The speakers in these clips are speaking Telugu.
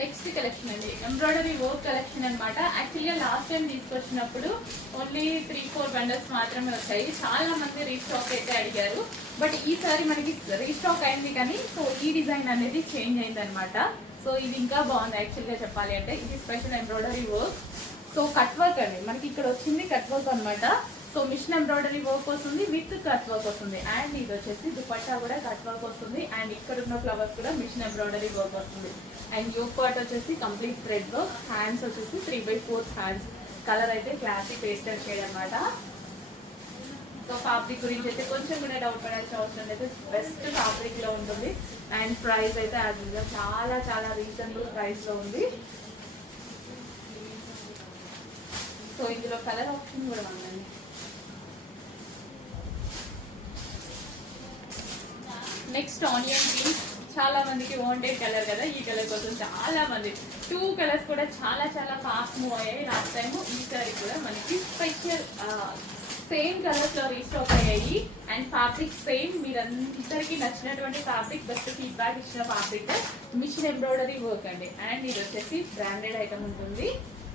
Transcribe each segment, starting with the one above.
నెక్స్ట్ కలెక్షన్ అండి, ఎంబ్రాయిడరీ వర్క్ కలెక్షన్ అనమాట. యాక్చువల్గా లాస్ట్ టైం తీసుకొచ్చినప్పుడు ఓన్లీ 3-4 బండల్స్ మాత్రమే వచ్చాయి. చాలా మంది రీస్టాక్ అయితే అడిగారు. బట్ ఈసారి మనకి రీస్టాక్ అయింది కానీ సో ఈ డిజైన్ అనేది చేంజ్ అయింది అనమాట. సో ఇది ఇంకా బాగుంది యాక్చువల్గా చెప్పాలి అంటే. ఇది special embroidery work. So cut work అండి, మనకి ఇక్కడ వచ్చింది కట్ వర్క్ అనమాట. సో మిషన్ ఎంబ్రాయిడరీ వర్క్ వస్తుంది విత్ కట్ వర్క్ వస్తుంది. అండ్ ఇది వచ్చేసి దుపట్టా కూడా కట్ వర్క్ వస్తుంది. అండ్ ఇక్కడ ఉన్న ఫ్లవర్స్ కూడా మిషన్ ఎంబ్రాయిడరీ వర్క్ వస్తుంది. అండ్ యోక్ పార్ట్ వచ్చేసి కంప్లీట్ థ్రెడ్ వర్క్. హ్యాండ్స్ వచ్చేసి 3/4 హ్యాండ్స్. కలర్ అయితే క్లాసిక్ పేస్టల్ షేడ్ అనమాట. సో ఫ్యాబ్రిక్ గురించి అయితే కొంచెం కూడా డౌట్ పడాల్సిన అవసరం లేదు. బెస్ట్ ఫ్యాబ్రిక్ లో ఉంటుంది. అండ్ ప్రైస్ అయితే యాజ్ యూజువల్ చాలా చాలా రీజనబుల్ ప్రైస్ లో ఉంది. సో ఇందులో కలర్ ఆప్షన్ కూడా ఉందండి. Next onion pink. చాలా మందికి వాంటెడ్ కలర్ కదా, ఈ కలర్ కోసం చాలా మంది 2 కలర్స్ కూడా చాలా చాలా ఫాస్ట్ మూవ్ అయ్యాయి లాస్ట్ టైం. ఈసారి కూడా మనకి స్పెషల్ సేమ్ కలర్స్ లో రీస్టాక్ అయ్యాయి. అండ్ ఫ్యాబ్రిక్ సేమ్, మీరందరికీ నచ్చినటువంటి ఫ్యాబ్రిక్, బెస్ట్ ఫీడ్బ్యాక్ ఇచ్చిన ఫ్యాబ్రిక్ మిషన్ ఎంబ్రాయిడరీ వర్క్ అండి. అండ్ ఇది వచ్చేసి బ్రాండెడ్ ఐటమ్ ఉంటుంది.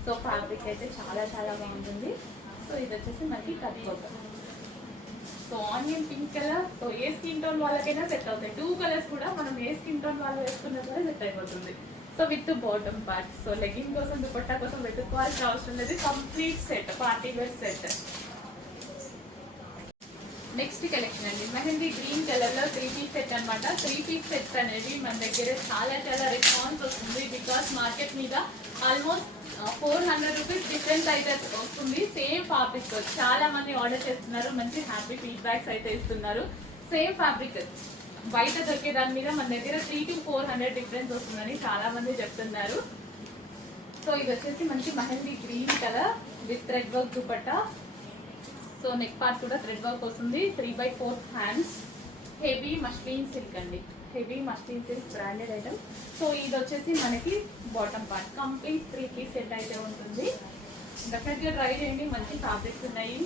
సో ఫ్యాబ్రిక్ అయితే చాలా చాలా బాగుంటుంది. సో ఇది వచ్చేసి మనకి cut work. So onion pink colour. So ఏ స్కిన్ టోన్ వాళ్ళకైనా సెట్ అవుతాయి. 2 కలర్స్ కూడా మనం ఏ స్కిన్ టోన్ వాళ్ళు వేసుకున్నా సరే సెట్ అయిపోతుంది. So with bottom part. So legging కోసం దుపట్టా కోసం వెతుక్కోవాల్సిన అవసరం లేదు. Complete set, party wear set. Next collection అండి, మెహందీ గ్రీన్ కలర్ లో 3 పీస్ సెట్ అనమాట. 3 పీస్ సెట్స్ అనేది మన దగ్గర చాలా చాలా రెస్పాన్స్ వస్తుంది. బికాస్ మార్కెట్ మీద ఆల్మోస్ట్ 400 రూపీస్ డిఫరెన్స్ అయితే వస్తుంది. సేమ్ ఫ్యాబ్రిక్ చాలా మంది ఆర్డర్ చేస్తున్నారు. మంచి హ్యాపీ ఫీడ్బ్యాక్స్ అయితే ఇస్తున్నారు. సేమ్ ఫ్యాబ్రిక్ బయట దొరికే దాని మీద మన దగ్గర 300 to 400 డిఫరెన్స్ వస్తుందని చాలా మంది చెప్తున్నారు. సో ఇది వచ్చేసి మంచి mehndi green colour with thread work dupatta. So neck part కూడా థ్రెడ్ వర్క్ వస్తుంది. 3/4 హ్యాండ్స్. హెవీ మస్లిన్ సిల్క్ అండి, heavy muslin silk branded item. So ఇది వచ్చేసి మనకి bottom part. Complete 3 piece set అయితే ఉంటుంది. డెఫినెట్గా ట్రై చేయండి, మంచి ఫ్యాబ్రిక్స్ ఉన్నాయి.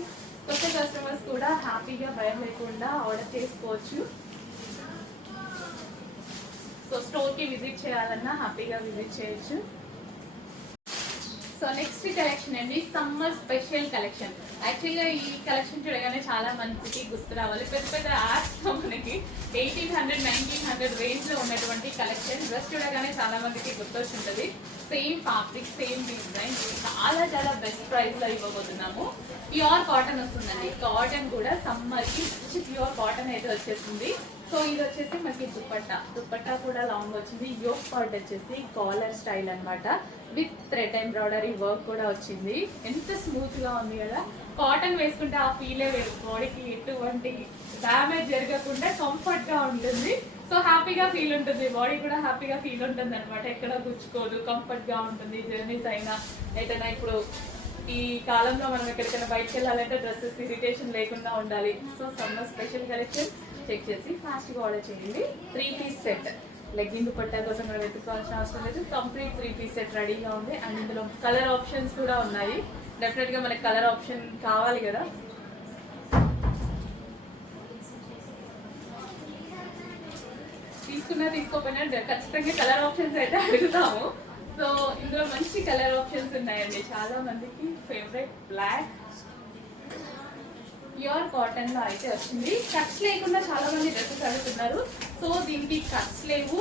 కొత్త కస్టమర్స్ కూడా హ్యాపీగా భయం లేకుండా ఆర్డర్ చేసుకోవచ్చు. సో స్టోర్కి విజిట్ చేయాలన్నా హ్యాపీగా విజిట్ చేయొచ్చు. సో నెక్స్ట్ కలెక్షన్ అండి, సమ్మర్ స్పెషల్ కలెక్షన్. యాక్చువల్గా ఈ కలెక్షన్ చూడగానే చాలా మందికి గుర్తు రావాలి. పెద్ద పెద్ద యాప్స్లో మనకి 1800, 1900 రేంజ్ లో ఉన్నటువంటి కలెక్షన్ డ్రెస్ చూడగానే చాలా మందికి గుర్తొచ్చి ఉంటుంది. సేమ్ ఫ్యాబ్రిక్, సేమ్ డిజైన్, చాలా చాలా బెస్ట్ ప్రైస్ లో ఇవ్వబోతున్నాము. ప్యూర్ కాటన్ వస్తుందండి. కాటన్ కూడా సమ్మర్ కి మంచి ప్యూర్ కాటన్ అయితే వచ్చేస్తుంది. సో ఇది వచ్చేసి మనకి దుపట్టా కూడా లాంగ్ వచ్చింది. యోక్ పార్ట్ వచ్చేసి కాలర్ స్టైల్ అనమాట. విత్ థ్రెడ్ ఎంబ్రాయిడరీ వర్క్ కూడా వచ్చింది. ఎంత స్మూత్ గా ఉంది కదా. కాటన్ వేసుకుంటే ఆ ఫీలే వేరు. బాడీకి ఎటువంటి డ్యామేజ్ జరగకుండా కంఫర్ట్ గా ఉంటుంది. సో హ్యాపీగా ఫీల్ ఉంటుంది, బాడీ కూడా హ్యాపీగా ఫీల్ ఉంటుంది అనమాట. ఎక్కడ గుచ్చుకోదు, కంఫర్ట్ గా ఉంటుంది. జర్నీస్ అయినా ఏదైనా ఇప్పుడు ఈ కాలంలో మనం ఎక్కడికైనా బయటకు వెళ్ళాలంటే డ్రెస్సెస్ ఇరిటేషన్ లేకుండా ఉండాలి. So summer special collection check చేసి ఫాస్ట్గా ఆర్డర్ చేయండి. 3 పీస్ సెట్. లెగ్గింగ్ దుపట్టా కోసం మనం వెతుక్కోవాల్సిన అవసరం లేదు. కంప్లీట్ 3 పీస్ సెట్ రెడీగా ఉంది. అండ్ ఇందులో కలర్ ఆప్షన్స్ కూడా ఉన్నాయి. డెఫినెట్గా మనకి కలర్ ఆప్షన్ కావాలి కదా. తీసుకున్నా తీసుకోకపోయినా ఖచ్చితంగా కలర్ ఆప్షన్స్ అయితే అడుగుతాము. సో ఇందులో మంచి కలర్ ఆప్షన్స్ ఉన్నాయండి. చాలా మందికి ఫేవరెట్ బ్లాక్ ప్యూర్ కాటన్ లో అయితే వచ్చింది. కట్స్ లేకుండా చాలా మంది డ్రెస్సెస్ అడుగుతున్నారు. సో దీనికి కట్స్ లేవు.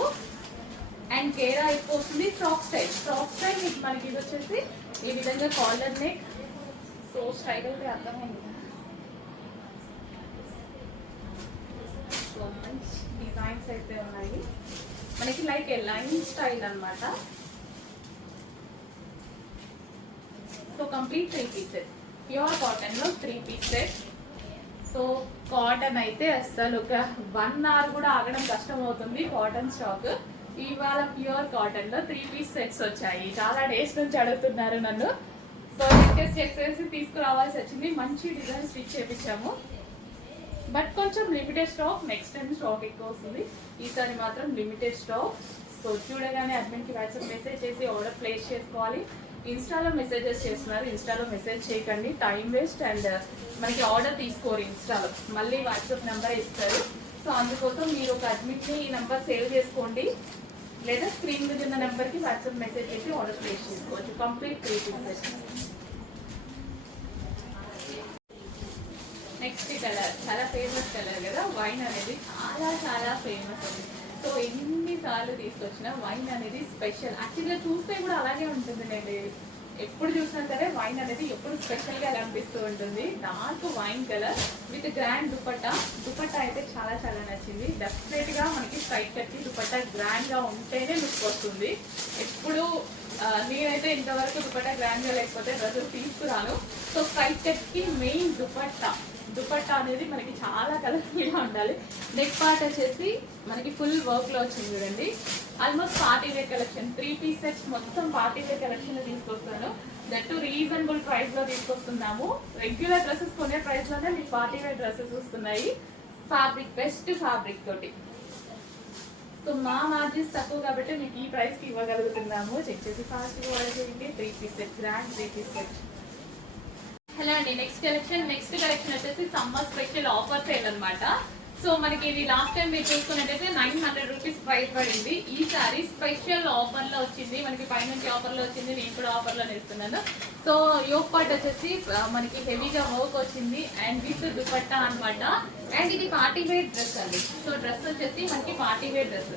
అండ్ కేరా ఎక్కువ వస్తుంది. ఫ్రాక్ స్టైల్ మనకి ఇది వచ్చేసి ఈ విధంగా కాలర్ నెక్. సో స్టైల్ అయితే అర్థమైంది. సో మంచి డిజైన్స్ అయితే ఉన్నాయి మనకి, లైక్ ఏ లైన్ స్టైల్ అనమాట. So complete 3 pieces pure cotton లో 3 పీసెస్. సో కాటన్ అయితే అసలు ఒక 1 hour కూడా ఆగడం కష్టం అవుతుంది కాటన్ స్టాక్. ఇవాళ ప్యూర్ కాటన్ లో 3 పీస్ సెట్స్ వచ్చాయి. చాలా డేస్ నుంచి అడుగుతున్నారు నన్ను. సో రిక్వెస్ట్ చేసి తీసుకురావాల్సి వచ్చింది. మంచి డిజైన్ స్టిచ్ చేయించాము. బట్ కొంచెం limited stock. Next time stock ఎక్కువ వస్తుంది. ఈసారి మాత్రం లిమిటెడ్ స్టాక్. సో చూడగానే అడ్మిన్కి వాట్సాప్ మెసేజ్ చేసి ఆర్డర్ ప్లేస్ చేసుకోవాలి. ఇన్స్టాలో మెసేజెస్ చేస్తున్నారు. ఇన్స్టాలో మెసేజ్ చేయకండి, టైం వేస్ట్. అండ్ మనకి ఆర్డర్ తీసుకోరు ఇన్స్టాలో, మళ్ళీ వాట్సాప్ నెంబర్ ఇస్తారు. సో అందుకోసం మీరు ఒక అడ్మిట్ని ఈ నెంబర్ సేవ్ చేసుకోండి. లేదా స్క్రీన్ మీద ఉన్న నెంబర్కి వాట్సాప్ మెసేజ్ చేసి ఆర్డర్ ప్లేస్ చేసుకోవచ్చు. Complete 3 pieces. నెక్స్ట్ కలర్ చాలా ఫేమస్ కలర్ కదా, వైన్ అనేది చాలా చాలా ఫేమస్ అండి. సో ఎన్నిసార్లు తీసుకొచ్చినా వైన్ అనేది స్పెషల్. యాక్చువల్గా చూస్తే కూడా అలాగే ఉంటుంది. నేను ఎప్పుడు చూసినా సరే వైన్ అనేది ఎప్పుడు స్పెషల్గా కనిపిస్తూ ఉంటుంది. నాకు wine colour with grand dupatta. Dupatta అయితే చాలా చాలా నచ్చింది. డెఫినెట్గా మనకి స్ట్రైట్ కట్టి దుపట్టా గ్రాండ్గా ఉంటేనే లుక్ వస్తుంది. ఎప్పుడు నేనైతే ఇంతవరకు దుపట్టా గ్రాండ్గా లేకపోతే డ్రెస్సెస్ తీసుకురాను. సో స్ట్రైట్ కట్కి మెయిన్ దుపట్టా అనేది మనకి చాలా కలర్ఫుల్గా ఉండాలి. నెక్ పార్ట్ వచ్చేసి మనకి ఫుల్ వర్క్లో వచ్చింది చూడండి. Almost party wear collection 3 piece sets మొత్తం పార్టీ వేర్ కలెక్షన్ తీసుకొస్తాను. దట్ టు రీజనబుల్ ప్రైస్ లో తీసుకొస్తున్నాము. రెగ్యులర్ డ్రెస్సెస్ కొనే ప్రైస్ లోనే మీకు పార్టీ వేర్ డ్రెస్సెస్ వస్తున్నాయి. ఫ్యాబ్రిక్ బెస్ట్ ఫ్యాబ్రిక్ తోటి. సో మా మార్జిన్స్ తక్కువ కాబట్టి మీకు ఈ ప్రైస్ కి ఇవ్వగలుగుతున్నాము. చెక్ చేసి ఫాస్ట్ ఆర్డర్ చేయండి. 3 piece set, grand 3 piece set. Hello అండి, నెక్స్ట్ కలెక్షన్ వచ్చేసి సమ్మర్ స్పెషల్ ఆఫర్ సేల్ అనమాట. సో మనకి ఇది లాస్ట్ టైం మీరు చూసుకున్నట్టయితే 900 రూపీస్ ప్రైస్ పడింది. ఈసారి స్పెషల్ ఆఫర్ లో వచ్చింది. మనకి పైనుంచి ఆఫర్ లో వచ్చింది, నేను కూడా ఆఫర్ లో వేస్తున్నాను. సో యోక్ పార్ట్ వచ్చేసి మనకి హెవీగా వర్క్ వచ్చింది అండ్ విత్ దుపట్టా అనమాట. అండ్ ఇది పార్టీ వేర్ డ్రెస్ అండి. సో డ్రెస్ వచ్చేసి మనకి పార్టీ వేర్ డ్రెస్.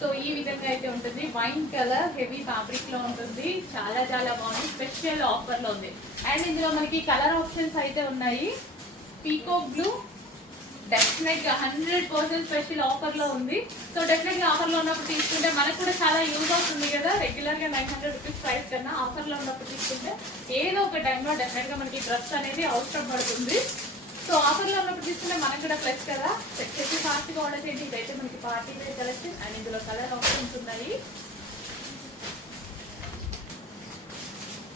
సో ఈ విధంగా అయితే ఉంటుంది. వైన్ కలర్ హెవీ ఫ్యాబ్రిక్ లో ఉంటుంది. చాలా చాలా బాగుంది. స్పెషల్ ఆఫర్ లో ఉంది. అండ్ ఇందులో మనకి కలర్ ఆప్షన్స్ అయితే ఉన్నాయి. పీకాక్ బ్లూ డెఫినెట్ గా 100% స్పెషల్ ఆఫర్ లో ఉంది. సో డెఫినెట్ గా ఆఫర్ లో ఉన్నప్పుడు తీసుకుంటే మనకు కూడా చాలా యూజ్ అవుతుంది కదా. రెగ్యులర్ గా 900 రూపీస్ ప్రైస్ కన్నా ఆఫర్ లో ఉన్నప్పుడు తీసుకుంటే ఏదో ఒక టైంలో డెఫినెట్ గా మనకి డ్రెస్ అనేది అవసరం పడుతుంది. సో ఆఫర్ లో ఉన్నప్పుడు తీసుకుంటే మనకు కూడా ప్లస్ కదా. చెక్ చేసి ఫాస్ట్ గా ఆర్డర్ చేయండి. ఇదైతే మనకి పార్టీ వేర్ కలెక్షన్ అండ్ ఇందులో కలర్ ఆప్షన్స్ ఉన్నాయి.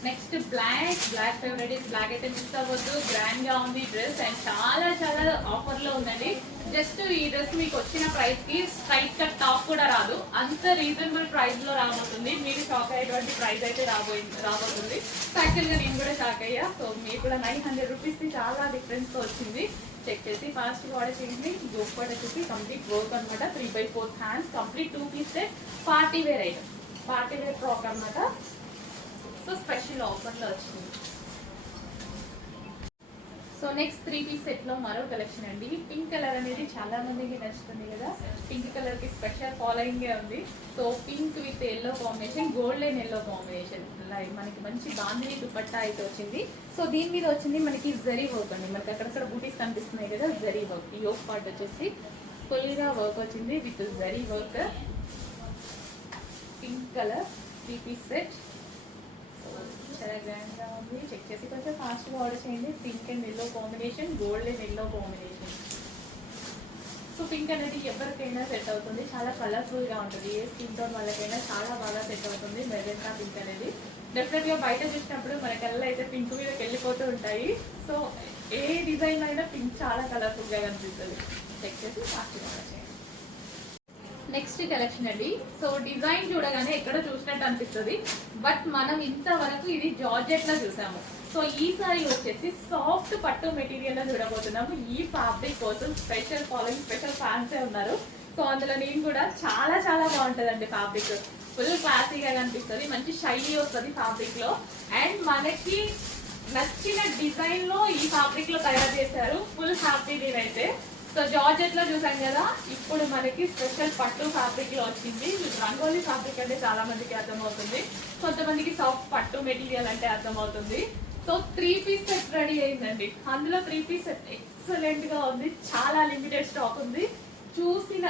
Next black favourite. బ్లాక్ అయితే మిస్ అవ్వద్దు. గ్రాండ్ గా ఉంది డ్రెస్ అండ్ చాలా చాలా ఆఫర్ లో ఉందండి. జస్ట్ ఈ డ్రెస్ మీకు వచ్చిన ప్రైస్ కి స్ట్రైట్ కట్ టాప్ కూడా రాదు. అంత రీజనబుల్ ప్రైస్ లో రాబోతుంది. మీరు షాక్ అయ్యేటువంటి ప్రైస్ అయితే రాబోతుంది. యాక్చువల్ గా నేను కూడా షాక్ అయ్యా. సో మీరు కూడా 900 రూపీస్ కి చాలా డిఫరెన్స్ తో వచ్చింది. చెక్ చేసి ఫాస్ట్ గా ఆర్డర్ చేయండి. యోక్ పార్ట్ వచ్చేసి కంప్లీట్ వర్క్ అనమాట. 3/4 hands complete 2 piece party wear item. Party wear frock అనమాట. సో స్పెషల్ ఆఫర్ లో వచ్చింది. సో నెక్స్ట్ 3 పీస్ సెట్ లో మరో కలెక్షన్ అండి. పింక్ కలర్ అనేది చాలా మందికి నచ్చుతుంది కదా. పింక్ కలర్ కి స్పెషల్ ఫాలోయింగ్ ఉంది. So pink with yellow combination, golden yellow combination. మనకి మంచి బాంధిని దుపట్టా అయితే వచ్చింది. సో దీని మీద వచ్చింది మనకి జరీ వర్క్ అండి. మనకి అక్కడక్కడ బూటీస్ కనిపిస్తున్నాయి కదా, జరీ వర్క్. ఈ యోక్ పార్ట్ వచ్చేసి ఫుల్ గా వర్క్ వచ్చింది with zari work. Pink colour 3 piece set చాలా గ్రాండ్ గా ఉంది. చెక్ చేసి కొంచెం ఫాస్ట్ గా ఆర్డర్ చేయండి. Pink and yellow combination, gold and yellow combination. So pink అనేది ఎవరికైనా సెట్ అవుతుంది. చాలా కలర్ఫుల్ గా ఉంటుంది. ఏ స్కిన్ టోన్ వాళ్ళకైనా చాలా బాగా సెట్ అవుతుంది. మెజెంటా పింక్ అనేది డెఫినెట్ గా బయట చూసినప్పుడు మన కళ్ళు అయితే పింక్ మీదకి వెళ్ళిపోతూ ఉంటాయి. సో ఏ డిజైన్ అయినా పింక్ చాలా కలర్ఫుల్ గా కనిపిస్తుంది. చెక్ చేసి ఫాస్ట్ గా ఆర్డర్ చేయండి. నెక్స్ట్ కలెక్షన్ అండి. సో డిజైన్ చూడగానే ఎక్కడో చూసినట్టు అనిపిస్తుంది. బట్ మనం ఇంతవరకు ఇది జార్జెట్ లో చూసాము. సో ఈసారి వచ్చేసి సాఫ్ట్ పట్టు మెటీరియల్ లో చూడబోతున్నాము. ఈ ఫ్యాబ్రిక్ కోసం స్పెషల్ ఫాలోయింగ్, స్పెషల్ ఫ్యాన్సే ఉన్నారు. సో అందులో నేను కూడా చాలా చాలా బాగుంటుందండి. ఫ్యాబ్రిక్ ఫుల్ క్లాసీగా కనిపిస్తుంది. మంచి షైనీ వస్తుంది ఫ్యాబ్రిక్ లో. అండ్ మనకి నచ్చిన డిజైన్ లో ఈ ఫ్యాబ్రిక్ లో తయారు చేశారు. ఫుల్ హ్యాపీ నేనైతే. సో జార్జెట్ లో చూసాం కదా, ఇప్పుడు మనకి స్పెషల్ పట్టు ఫ్యాబ్రిక్ లో వచ్చింది. రంగోలీ ఫ్యాబ్రిక్ అంటే చాలా మందికి అర్థమవుతుంది. కొంతమందికి సాఫ్ట్ పట్టు మెటీరియల్ అంటే అర్థమవుతుంది. సో 3 పీస్ సెట్ రెడీ అయిందండి. అందులో 3 పీస్ సెట్ ఎక్సలెంట్ గా ఉంది. చాలా లిమిటెడ్ స్టాక్ ఉంది. చూసిన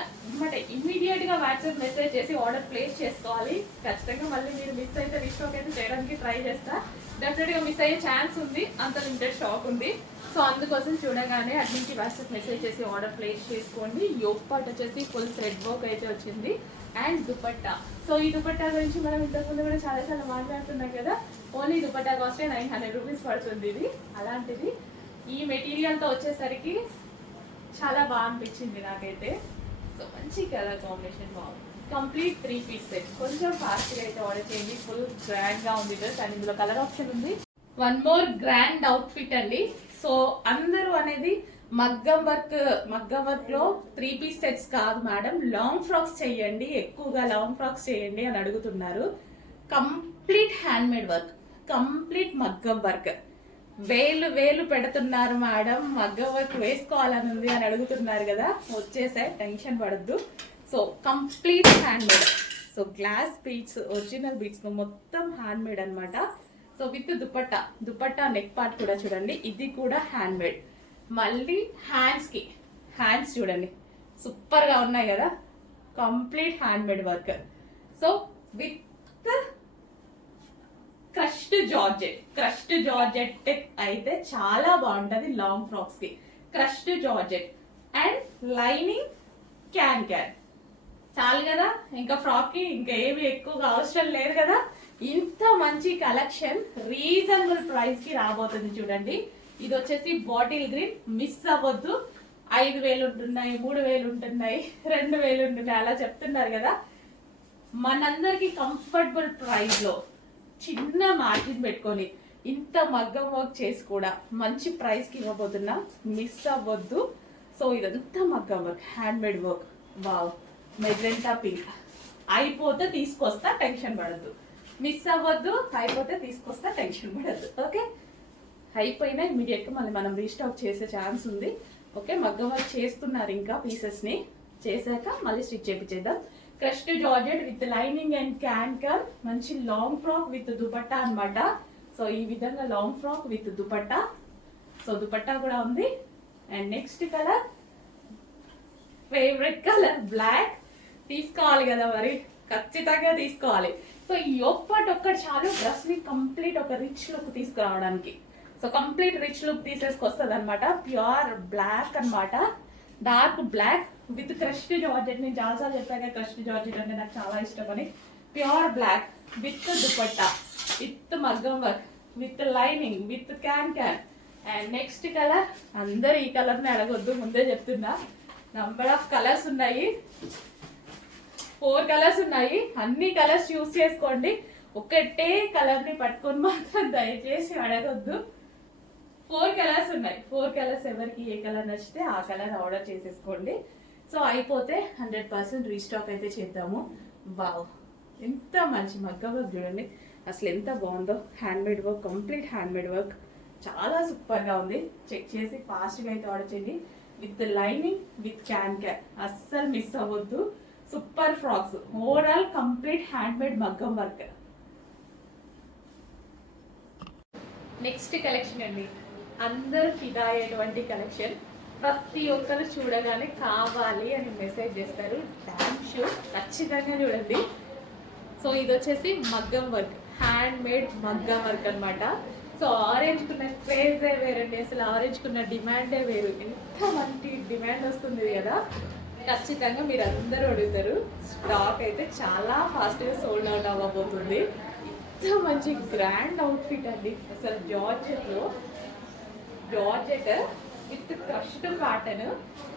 అంటే ఇమ్మీడియట్ గా వాట్సాప్ మెసేజ్ చేసి ఆర్డర్ ప్లేస్ చేసుకోవాలి. ఖచ్చితంగా మళ్ళీ మీరు మిస్ అయితే రీస్టాక్ అయితే చేయడానికి ట్రై చేస్తా. డెఫినెట్ గా మిస్ అయ్యే ఛాన్స్ ఉంది. అంత లిమిటెడ్ స్టాక్ ఉంది. సో అందుకోసం చూడగానే అటు నుంచి వాట్సాప్ మెసేజ్ చేసి ఆర్డర్ ప్లేస్ చేసుకోండి. యోక్ పార్ట్ వచ్చేసి ఫుల్ థ్రెడ్ వర్క్ అయితే వచ్చింది అండ్ దుపట్టా. సో ఈ దుపట్టా గురించి మనం ఇంతకుముందు కూడా చాలా చాలా మాట్లాడుతున్నాం కదా. ఓన్లీ దుపట్టా కాస్ట్ 900 రూపీస్ పడుతుంది. ఇది అలాంటిది ఈ మెటీరియల్ తో వచ్చేసరికి చాలా బాగా అనిపించింది నాకైతే. సో మంచి కలర్ కాంబినేషన్ బాగుంది. Complete 3 piece set. కొంచెం ఫాస్ట్ గా అయితే ఆర్డర్ చేయండి. ఫుల్ గ్రాండ్ గా ఉంది డ్రెస్ అండ్ ఇందులో కలర్ ఆప్షన్ ఉంది. One more grand outfit అండి. సో అందరూ అనేది మగ్గం వర్క్ లో 3 పీస్ సెట్స్ కాదు మేడం, లాంగ్ ఫ్రాక్స్ చేయండి, ఎక్కువగా లాంగ్ ఫ్రాక్స్ చేయండి అని అడుగుతున్నారు. Complete hand made work, complete మగ్గం వర్క్. వేలు వేలు పెడుతున్నారు మేడం, మగ్గం వర్క్ వేసుకోవాలని ఉంది అని అడుగుతున్నారు కదా, వచ్చేసాయి, టెన్షన్ పడద్దు. So complete hand made. So glass beads, original beads మొత్తం హ్యాండ్ మేడ్ అనమాట. So with dupatta neck part కూడా చూడండి, ఇది కూడా హ్యాండ్ మేడ్. మళ్ళీ హ్యాండ్స్ చూడండి, సూపర్ గా ఉన్నాయి కదా, complete hand made work. So with crushed georgette అయితే చాలా బాగుంటది లాంగ్ ఫ్రాక్స్ కి. Crushed georgette and lining can చాలు కదా, ఇంకా ఫ్రాక్ కి ఇంకా ఏమి ఎక్కువగా అవసరం లేదు కదా. ఇంత మంచి కలెక్షన్ రీజనబుల్ ప్రైస్ కి రాబోతుంది చూడండి. ఇది వచ్చేసి బాటిల్ గ్రీన్, మిస్ అవ్వద్దు. 5,000 ఉంటున్నాయి, 3,000 ఉంటున్నాయి, 2,000 ఉంటున్నాయి, అలా చెప్తున్నారు కదా. మనందరికి కంఫర్టబుల్ ప్రైస్ లో చిన్న మార్జిన్ పెట్టుకొని ఇంత మగ్గం వర్క్ చేసి కూడా మంచి ప్రైస్ కి ఇవ్వబోతున్నాం, మిస్ అవ్వద్దు. సో ఇదంతా మగ్గం work, hand made work. Wow, magenta pink. అయిపోతే తీసుకొస్తా, టెన్షన్ పడద్దు. మిస్ అవ్వద్దు, అయిపోతే తీసుకొస్తా, టెన్షన్ పడద్దు. ఓకే, అయిపోయినా ఇమీడియట్ గా మళ్ళీ మనం రీస్టాక్ చేసే ఛాన్స్ ఉంది. ఓకే, మగ్గం వర్క్ చేస్తున్నారు, ఇంకా పీసెస్ ని చేశాక మళ్ళీ స్టిచ్ చేపించేద్దాం. Crushed georgette with lining and can, మంచి లాంగ్ ఫ్రాక్ విత్ దుపట్టా అన్నమాట. సో ఈ విధంగా long frock with dupatta. So dupatta కూడా ఉంది. And next colour, favourite colour black. తీసుకోవాలి కదా మరి, ఖచ్చితంగా తీసుకోవాలి. సో ఈ ఒక్కటి చాలు డ్రెస్ ని కంప్లీట్ ఒక రిచ్ లుక్ తీసుకురావడానికి. సో కంప్లీట్ రిచ్ లుక్ తీసేసుకొస్తుంది అనమాట. ప్యూర్ బ్లాక్ అన్నమాట, dark black with crushed georgette. నేను చాలాసార్లు చెప్పాక క్రష్డ్ జార్జెట్ అంటే నాకు చాలా ఇష్టం అని. Pure black with dupatta, with మగ్గం work, with lining, with can. And next colour, అందరు ఈ కలర్ ని అడగొద్దు, ముందే చెప్తున్నా. నంబర్ ఆఫ్ కలర్స్ ఉన్నాయి, 4 కలర్స్ ఉన్నాయి. అన్ని కలర్స్ యూస్ చేసుకోండి, ఒకటే కలర్ ని పట్టుకొని మాత్రం దయచేసి అడగొద్దు. 4 కలర్స్ ఉన్నాయి. 4 కలర్స్ ఎవరికి ఏ కలర్ నచ్చితే ఆ కలర్ ఆర్డర్ చేసేసుకోండి. సో అయిపోతే 100% రీస్టాక్ అయితే చేద్దాము. వావ్, ఎంత మంచి మగ్గం వర్క్ చూడండి, అసలు ఎంత బాగుందో. Hand made work, complete hand made work, చాలా సూపర్ గా ఉంది. చెక్ చేసి ఫాస్ట్ గా అయితే ఆర్డర్ చేయండి. విత్ లైనింగ్, విత్ క్యాన్, అస్సలు మిస్ అవ్వద్దు. Super frocks, overall complete hand made మగ్గం వర్క్. నెక్స్ట్ కలెక్షన్ అండి, అందరు ఫిదా అయ్యేటువంటి కలెక్షన్. ప్రతి ఒక్కరు చూడగానే కావాలి అని మెసేజ్ చేస్తారు. డామ్ షూర్, ఖచ్చితంగా చూడండి. సో ఇది వచ్చేసి మగ్గం వర్క్, హ్యాండ్ మేడ్ మగ్గం వర్క్ అనమాట. సో ఆరెంజ్ కున్న క్రేజే వేరండి, అసలు ఆరెంజ్ కున్న డిమాండే వేరు. ఎంత మంచి డిమాండ్ వస్తుంది కదా, ఖచ్చితంగా మీరు అందరూ అడుగుతారు. స్టాక్ అయితే చాలా ఫాస్ట్గా సోల్డ్ అవుట్ అవ్వబోతుంది. ఇంత మంచి గ్రాండ్ అవుట్ఫిట్ అండి, అసలు georgette with crushed pattern.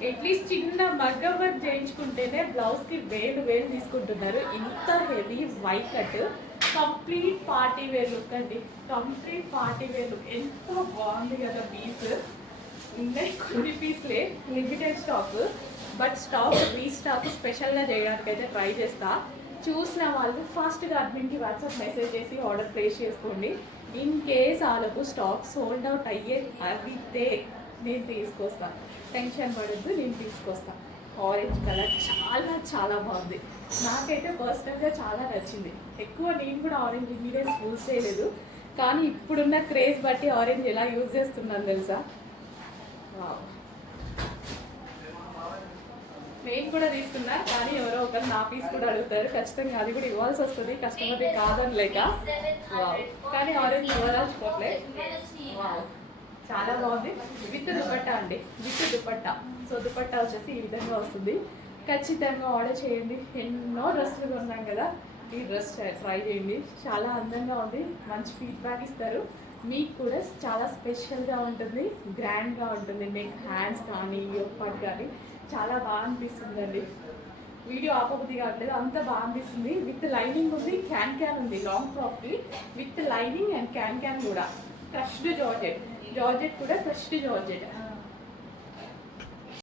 At least చిన్న మగ్గం వర్క్ చేయించుకుంటేనే బ్లౌజ్ కి వేలు తీసుకుంటున్నారు. ఇంత heavy white cut, complete party wear look అండి, కంప్లీట్ పార్టీ వేర్ లుక్. ఎంతో బాగుంది కదా పీస్. ఉన్నాయి కొన్ని పీస్లే, limited stock, but stock restock స్పెషల్గా చేయడానికి అయితే ట్రై చేస్తా. చూసిన వాళ్ళు ఫాస్ట్గా అడ్మిన్కి వాట్సాప్ మెసేజ్ చేసి ఆర్డర్ ప్లేస్ చేసుకోండి. ఇన్ కేస్ వాళ్ళకు స్టాక్ సోల్డ్ అవుట్ అయితే నేను తీసుకొస్తాను, టెన్షన్ పడద్దు, నేను తీసుకొస్తాను. ఆరెంజ్ కలర్ చాలా బాగుంది, నాకైతే పర్సనల్గా చాలా నచ్చింది. ఎక్కువ నేను కూడా ఆరెంజ్ ఇంగ్రీడియంట్స్ యూజ్ చేయలేదు, కానీ ఇప్పుడున్న క్రేజ్ బట్టి ఆరెంజ్ ఎలా యూజ్ చేస్తున్నాను తెలుసా. నేను కూడా తీసుకున్నా, కానీ ఎవరో ఒకరు నా పీస్ కూడా అడుగుతారు, ఖచ్చితంగా అది కూడా ఇవ్వాల్సి వస్తుంది, కస్టమర్కి కాదని లేక. కానీ ఆరెంజ్ ఇవ్వదాల్చుకోవట్లే. చాలా బాగుంది. విత్ దుపట్టా అండి, విత్ దుపట్టా. సో దుపట్టా వచ్చేసి ఈ విధంగా వస్తుంది. ఖచ్చితంగా ఆర్డర్ చేయండి. ఎన్నో డ్రెస్సులు కొన్నాం కదా, ఈ డ్రెస్ ట్రై చేయండి, చాలా అందంగా ఉంది. మంచి ఫీడ్బ్యాక్ ఇస్తారు, మీకు కూడా చాలా స్పెషల్గా ఉంటుంది, గ్రాండ్గా ఉంటుంది. నెక్, హ్యాండ్స్ కానీ యోగ్ కానీ చాలా బాగా అనిపిస్తుందండి. వీడియో ఆపబుద్ధి కావట్లేదు, అంత బాగా అనిపిస్తుంది. విత్ లైనింగ్ ఉంది, క్యాన్ ఉంది, లాంగ్ ఫ్రాక్కి విత్ లైనింగ్ అండ్ క్యాన్ కూడా. క్రష్డ్ జార్జెట్ కూడా క్రష్డ్ జార్జెట్.